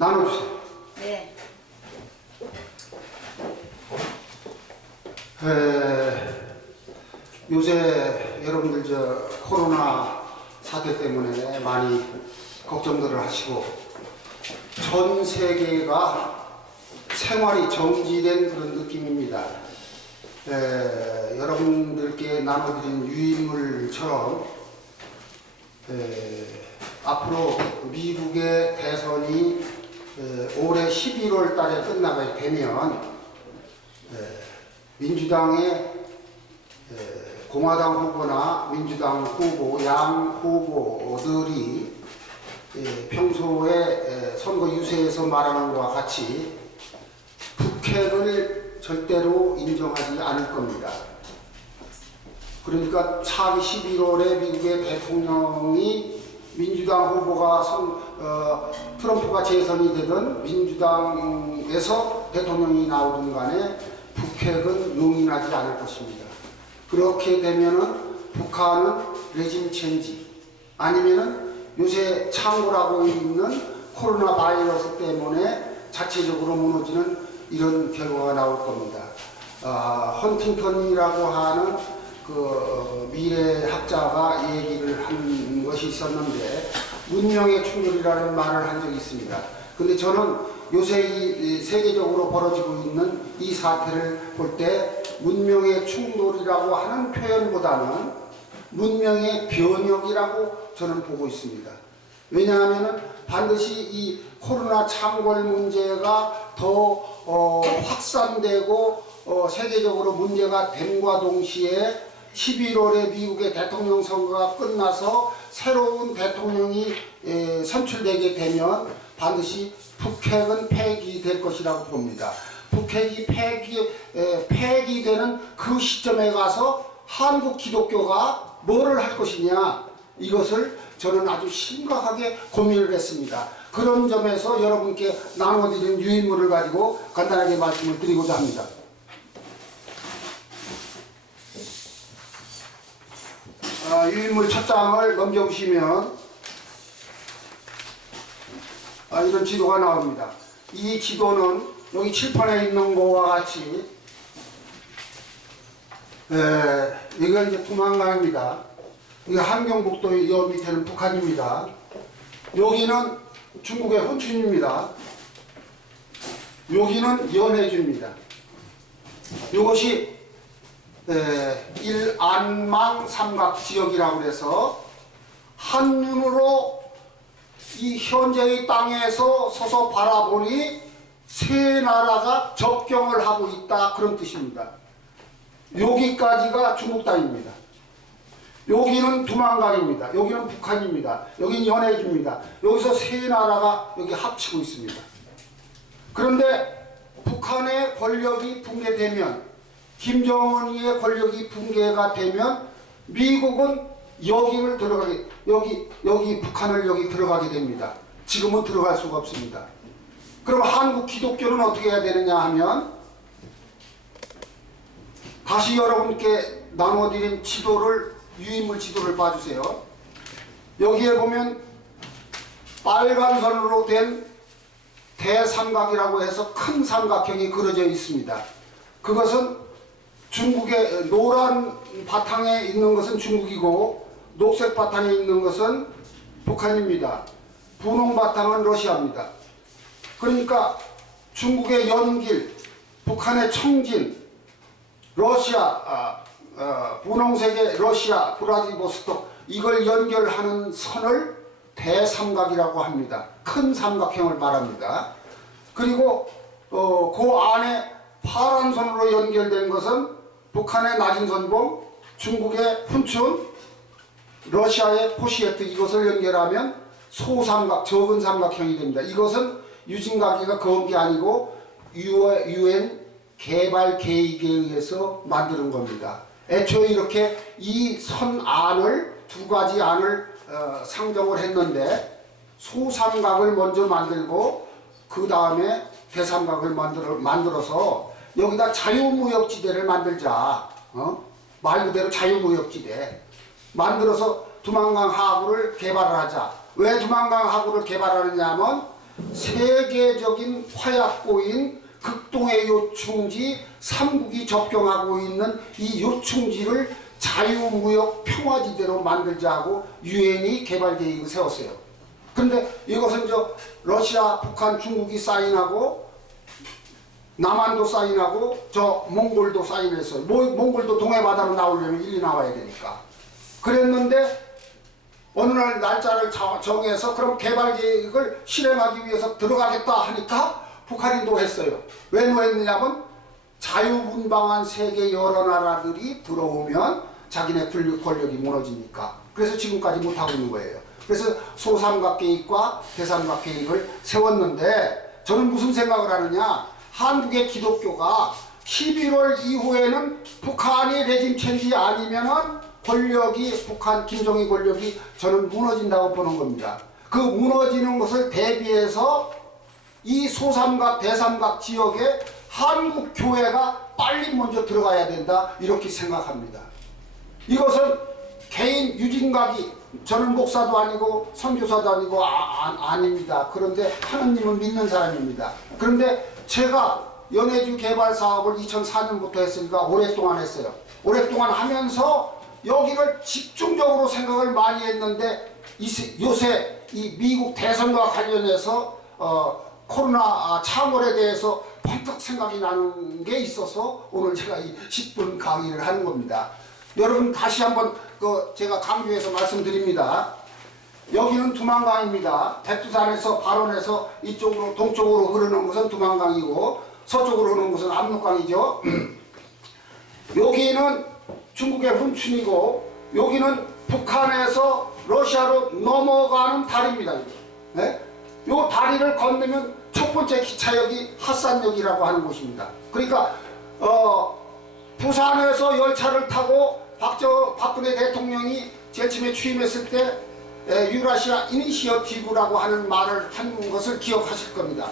나눠주세요. 네. 요새 여러분들 코로나 사태 때문에 많이 걱정들을 하시고 전 세계가 생활이 정지된 그런 느낌입니다. 여러분들께 나눠드린 유인물처럼 앞으로 미국의 대선이 올해 11월 달에 끝나게 되면 민주당의 공화당 후보나 민주당 후보, 양 후보들이 평소에 선거 유세에서 말하는 것과 같이 북핵을 절대로 인정하지 않을 겁니다. 그러니까 차기 11월에 미국의 대통령이 민주당 후보가 트럼프가 재선이 되든 민주당에서 대통령이 나오든 간에 북핵은 용인하지 않을 것입니다. 그렇게 되면은 북한은 레짐 체인지 아니면은 요새 창궐하고 있는 코로나 바이러스 때문에 자체적으로 무너지는 이런 결과가 나올 겁니다. 헌팅턴이라고 하는 그 미래학자가 얘기를 한 것이 있었는데 문명의 충돌이라는 말을 한 적이 있습니다. 근데 저는 요새 이 세계적으로 벌어지고 있는 이 사태를 볼 때 문명의 충돌이라고 하는 표현보다는 문명의 변혁이라고 저는 보고 있습니다. 왜냐하면 반드시 이 코로나 창궐 문제가 더 확산되고 세계적으로 문제가 됨과 동시에 11월에 미국의 대통령 선거가 끝나서 새로운 대통령이 선출되게 되면 반드시 북핵은 폐기될 것이라고 봅니다. 북핵이 폐기되는 그 시점에 가서 한국 기독교가 뭐를 할 것이냐, 이것을 저는 아주 심각하게 고민을 했습니다. 그런 점에서 여러분께 나눠드린 유인물을 가지고 간단하게 말씀을 드리고자 합니다. 유인물 첫 장을 넘겨보시면 이런 지도가 나옵니다. 이 지도는 여기 칠판에 있는 것과 같이 여기가 이제 두만강입니다. 이게 한경북도, 이 밑에는 북한입니다. 여기는 중국의 훈춘입니다. 여기는 연해주입니다. 이것이 일안망 삼각 지역이라고 해서 한눈으로 이 현재의 땅에서 서서 바라보니 세 나라가 접경을 하고 있다, 그런 뜻입니다. 여기까지가 중국 땅입니다. 여기는 두만강입니다. 여기는 북한입니다. 여기는 연해주입니다. 여기서 세 나라가 여기 합치고 있습니다. 그런데 북한의 권력이 붕괴되면, 김정은의 권력이 붕괴가 되면 미국은 여기를 들어가게, 여기 북한을 여기 들어가게 됩니다. 지금은 들어갈 수가 없습니다. 그럼 한국 기독교는 어떻게 해야 되느냐 하면, 다시 여러분께 나눠드린 지도를, 유인물 지도를 봐주세요. 여기에 보면 빨간 선으로 된 대삼각이라고 해서 큰 삼각형이 그려져 있습니다. 그것은 중국의 노란 바탕에 있는 것은 중국이고 녹색 바탕에 있는 것은 북한입니다. 분홍 바탕은 러시아입니다. 그러니까 중국의 연길, 북한의 청진, 러시아, 분홍색의 러시아, 브라디보스톡, 이걸 연결하는 선을 대삼각이라고 합니다. 큰 삼각형을 말합니다. 그리고 그 안에 파란 선으로 연결된 것은 북한의 나진선봉, 중국의 훈춘, 러시아의 포시에트, 이것을 연결하면 소삼각, 적은 삼각형이 됩니다. 이것은 유진각기가 그은 게 아니고 UN 개발 계획에 의해서 만드는 겁니다. 애초에 이렇게 이 선 안을, 두 가지 안을 상정을 했는데 소삼각을 먼저 만들고 그 다음에 대삼각을 만들어서 여기다 자유무역지대를 만들자. 말 그대로 자유무역지대 만들어서 두만강 하구를 개발을 하자. 왜 두만강 하구를 개발하느냐 하면 세계적인 화약고인 극동의 요충지 3국이 접경하고 있는 이 요충지를 자유무역 평화지대로 만들자고 유엔이 개발 계획을 세웠어요. 그런데 이것은 러시아, 북한, 중국이 사인하고 남한도 사인하고 저 몽골도 사인했어요. 몽골도 동해바다로 나오려면 일리 나와야 되니까. 그랬는데 어느 날 날짜를 정해서 그럼 개발 계획을 실행하기 위해서 들어가겠다 하니까 북한이 노했어요. 왜 노했느냐면 자유분방한 세계 여러 나라들이 들어오면 자기네 권력이 무너지니까. 그래서 지금까지 못하고 있는 거예요. 그래서 소삼각 계획과 대삼각 계획을 세웠는데 저는 무슨 생각을 하느냐, 한국의 기독교가 11월 이후에는 북한이 레짐 체인지 아니면은 권력이, 북한 김정일 권력이 저는 무너진다고 보는 겁니다. 그 무너지는 것을 대비해서 이 소삼각 대삼각 지역에 한국 교회가 빨리 먼저 들어가야 된다, 이렇게 생각합니다. 이것은 개인 유진각이, 저는 목사도 아니고 선교사도 아니고 아닙니다. 그런데 하느님을 믿는 사람입니다. 그런데 제가 연해주 개발 사업을 2004년부터 했으니까 오랫동안 했어요. 오랫동안 하면서 여기를 집중적으로 생각을 많이 했는데 요새 이 미국 대선과 관련해서 코로나 창궐에 대해서 번뜩 생각이 나는 게 있어서 오늘 제가 이 10분 강의를 하는 겁니다. 여러분 다시 한번 제가 강조해서 말씀드립니다. 여기는 두만강입니다. 백두산에서 발원해서 이쪽으로 동쪽으로 흐르는 것은 두만강이고 서쪽으로 흐르는 것은 압록강이죠. 여기는 중국의 훈춘이고 여기는 북한에서 러시아로 넘어가는 다리입니다. 네? 이 다리를 건너면 첫 번째 기차역이 핫산역이라고 하는 곳입니다. 그러니까 부산에서 열차를 타고 박근혜 대통령이 제일 처음에 취임했을 때 유라시아 이니시어티브라고 하는 말을 한 것을 기억하실 겁니다.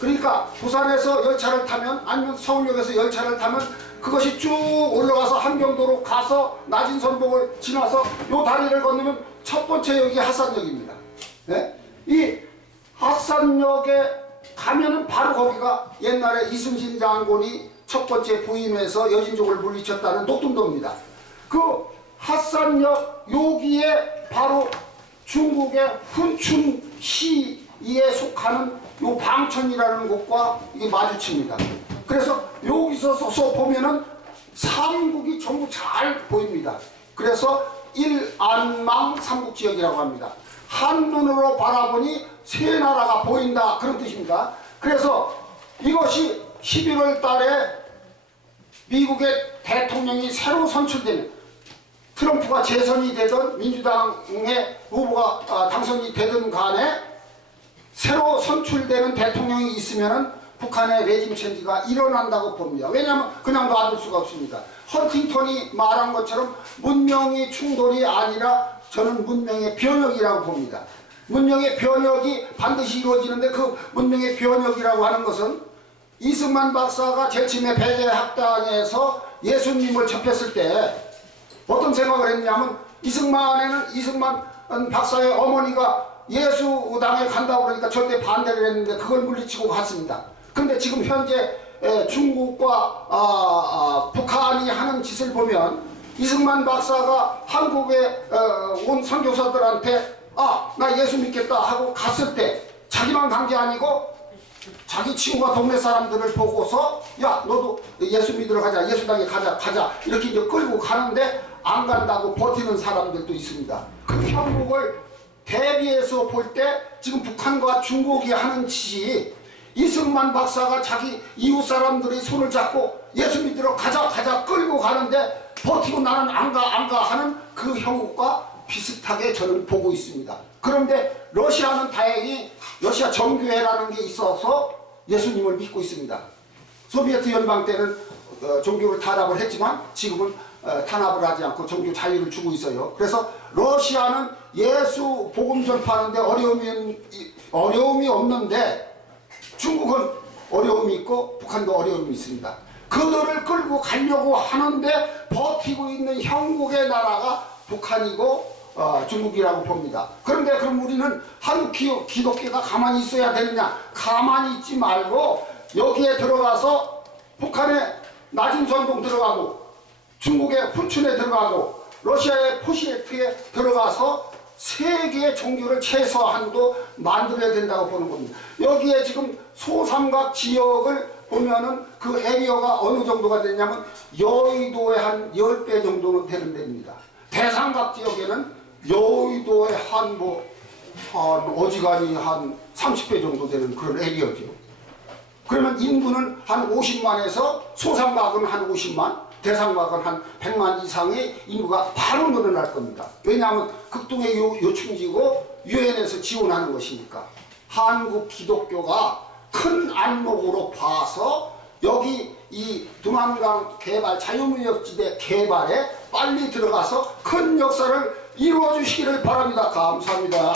그러니까 부산에서 열차를 타면, 아니면 서울역에서 열차를 타면 그것이 쭉 올라가서 한경도로 가서 낮은 선봉을 지나서 이 다리를 건너면 첫 번째 역이 핫산역입니다. 네? 이 핫산역에 가면은 바로 거기가 옛날에 이순신 장군이 첫 번째 부임해서 여진족을 물리쳤다는 녹tum도입니다. 그 핫산역 여기에 바로 중국의 훈춘시에 속하는 요 방천이라는 곳과 이게 마주칩니다. 그래서 여기서 보면은 삼국이 전부 잘 보입니다. 그래서 일안망 삼국지역이라고 합니다. 한눈으로 바라보니 세 나라가 보인다, 그런 뜻입니다. 그래서 이것이 11월 달에 미국의 대통령이 새로 선출되는, 트럼프가 재선이 되든 민주당의 후보가 당선이 되든 간에 새로 선출되는 대통령이 있으면은 북한의 레짐 체인지가 일어난다고 봅니다. 왜냐하면 그냥 놔둘 수가 없습니다. 헌팅턴이 말한 것처럼 문명의 충돌이 아니라 저는 문명의 변혁이라고 봅니다. 문명의 변혁이 반드시 이루어지는데 그 문명의 변혁이라고 하는 것은 이승만 박사가 제일 처음에 배제학당에서 예수님을 접했을 때 어떤 생각을 했냐면, 이승만 박사의 어머니가 예수당에 간다고 그러니까 절대 반대를 했는데 그걸 물리치고 갔습니다. 근데 지금 현재 중국과 북한이 하는 짓을 보면 이승만 박사가 한국에 온 선교사들한테 나 예수 믿겠다 하고 갔을 때 자기만 간 게 아니고 자기 친구가 동네 사람들을 보고서 야 너도 예수 믿으러 가자, 예수당에 가자 이렇게 이제 끌고 가는데 안 간다고 버티는 사람들도 있습니다. 그 형국을 대비해서 볼 때 지금 북한과 중국이 하는 짓이 이승만 박사가 자기 이웃 사람들이 손을 잡고 예수 믿으러 가자 끌고 가는데 버티고 나는 안 가 하는 그 형국과 비슷하게 저는 보고 있습니다. 그런데 러시아는 다행히 러시아 정교회라는 게 있어서 예수님을 믿고 있습니다. 소비에트 연방 때는 종교를 탄압을 했지만 지금은 탄압을 하지 않고 종교 자유를 주고 있어요. 그래서 러시아는 예수 복음 전파하는데 어려움이 없는데 중국은 어려움이 있고 북한도 어려움이 있습니다. 그들을 끌고 가려고 하는데 버티고 있는 형국의 나라가 북한이고 중국이라고 봅니다. 그런데 그럼 우리는 한국 기독교가 가만히 있어야 되느냐? 가만히 있지 말고 여기에 들어가서 북한의 나진선동 들어가고 중국의 푼춘에 들어가고 러시아의 포시에트에 들어가서 세계의 종교를 최소한도 만들어야 된다고 보는 겁니다. 여기에 지금 소삼각 지역을 보면은 그 에리어가 어느 정도가 되냐면 여의도의 한 10배 정도는 되는 데입니다. 대삼각 지역에는 여의도의 한 어지간히 한 30배 정도 되는 그런 에리어죠. 그러면 인구는 한 50만에서 소삼각은 한 50만, 대삼각은 한 100만 이상의 인구가 바로 늘어날 겁니다. 왜냐하면 극동의 요충지고 유엔에서 지원하는 것이니까. 한국 기독교가 큰 안목으로 봐서 여기 이 두만강 개발, 자유무역지대 개발에 빨리 들어가서 큰 역사를 이루어 주시기를 바랍니다. 감사합니다.